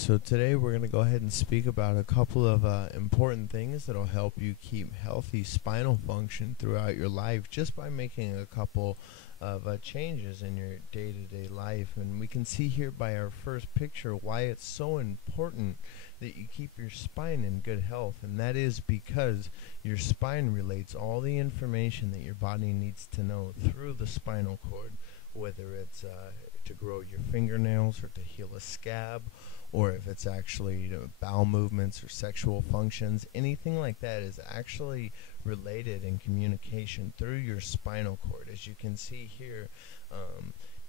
So today we're going to go ahead and speak about a couple of important things that will help you keep healthy spinal function throughout your life just by making a couple of changes in your day-to-day life. And we can see here by our first picture why it's so important that you keep your spine in good health, and that is because your spine relates all the information that your body needs to know through the spinal cord, whether it's to grow your fingernails or to heal a scab, or if it's actually bowel movements or sexual functions. Anything like that is actually related in communication through your spinal cord. As you can see here,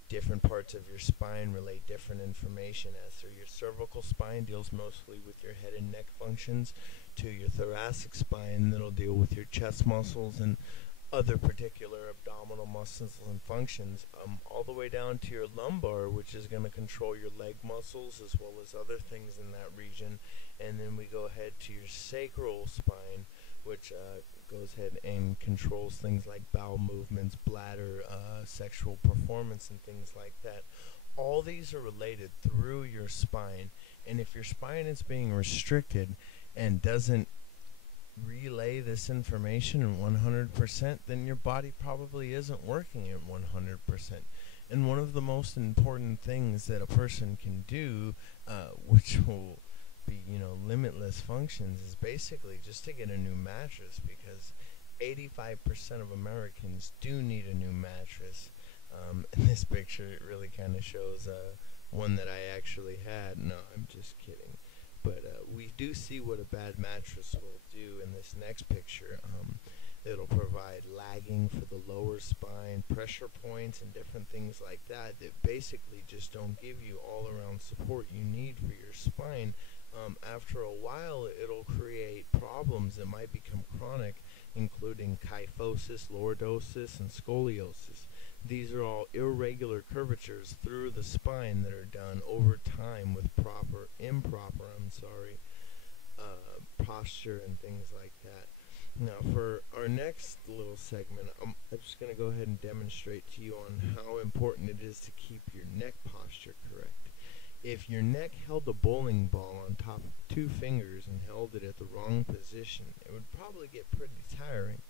different parts of your spine relate different information, as through your cervical spine deals mostly with your head and neck functions, to your thoracic spine that'll deal with your chest muscles and other particular abdominal muscles and functions, all the way down to your lumbar, which is going to control your leg muscles as well as other things in that region. And then we go ahead to your sacral spine, which goes ahead and controls things like bowel movements, bladder, sexual performance, and things like that. All these are related through your spine, and if your spine is being restricted and doesn't relay this information in 100%, then your body probably isn't working at 100%. And one of the most important things that a person can do, which will be, limitless functions, is basically just to get a new mattress, because 85% of Americans do need a new mattress. In this picture, it really kind of shows one that I actually had. No, I'm just kidding. But we do see what a bad mattress will do in this next picture. It'll provide lagging for the lower spine, pressure points, and different things like that basically just don't give you all-around support you need for your spine. After a while, it'll create problems that might become chronic, including kyphosis, lordosis, and scoliosis. These are all irregular curvatures through the spine that are done over time with improper posture and things like that. Now, for our next little segment, I'm just going to go ahead and demonstrate to you on how important it is to keep your neck posture correct. If your neck held a bowling ball on top of two fingers and held it at the wrong position, it would probably get pretty tiring.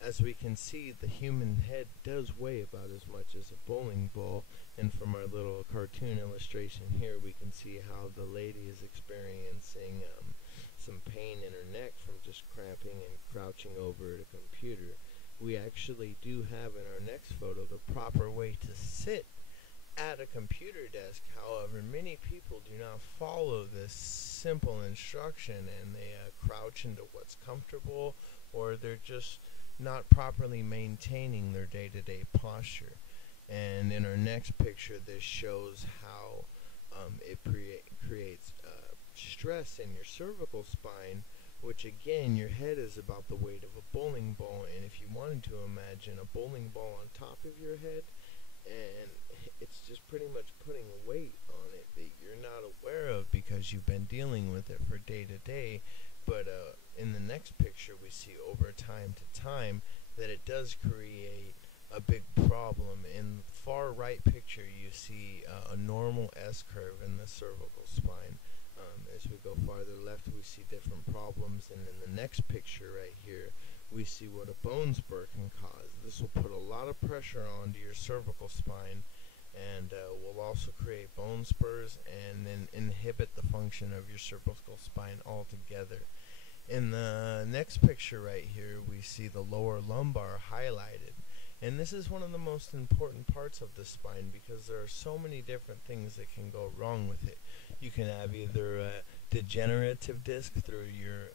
As we can see, the human head does weigh about as much as a bowling ball, and from our little cartoon illustration here, we can see how the lady is experiencing some pain in her neck from just cramping and crouching over at a computer. We actually do have in our next photo the proper way to sit at a computer desk. However, many people do not follow this simple instruction, and they crouch into what's comfortable, or they're just not properly maintaining their day-to-day posture. And in our next picture, this shows how it creates stress in your cervical spine, which again, your head is about the weight of a bowling ball, and if you wanted to imagine a bowling ball on top of your head, and it's just pretty much putting weight on it that you're not aware of because you've been dealing with it for day to day. But in the next picture, we see over time to time that it does create a big problem. In the far right picture, you see a normal S-curve in the cervical spine. As we go farther left, we see different problems, and in the next picture right here, we see what a bone spur can cause. This will put a lot of pressure onto your cervical spine, and will also create bone spurs and then inhibit the function of your cervical spine altogether. In the next picture right here, we see the lower lumbar highlighted. And this is one of the most important parts of the spine, because there are so many different things that can go wrong with it. You can have either a degenerative disc through your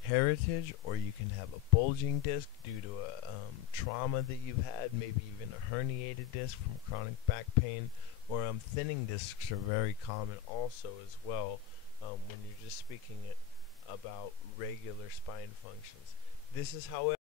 heritage, or you can have a bulging disc due to a trauma that you've had, maybe even a herniated disc from chronic back pain, or thinning discs are very common also as well when you're just speaking about regular spine functions. This is, however,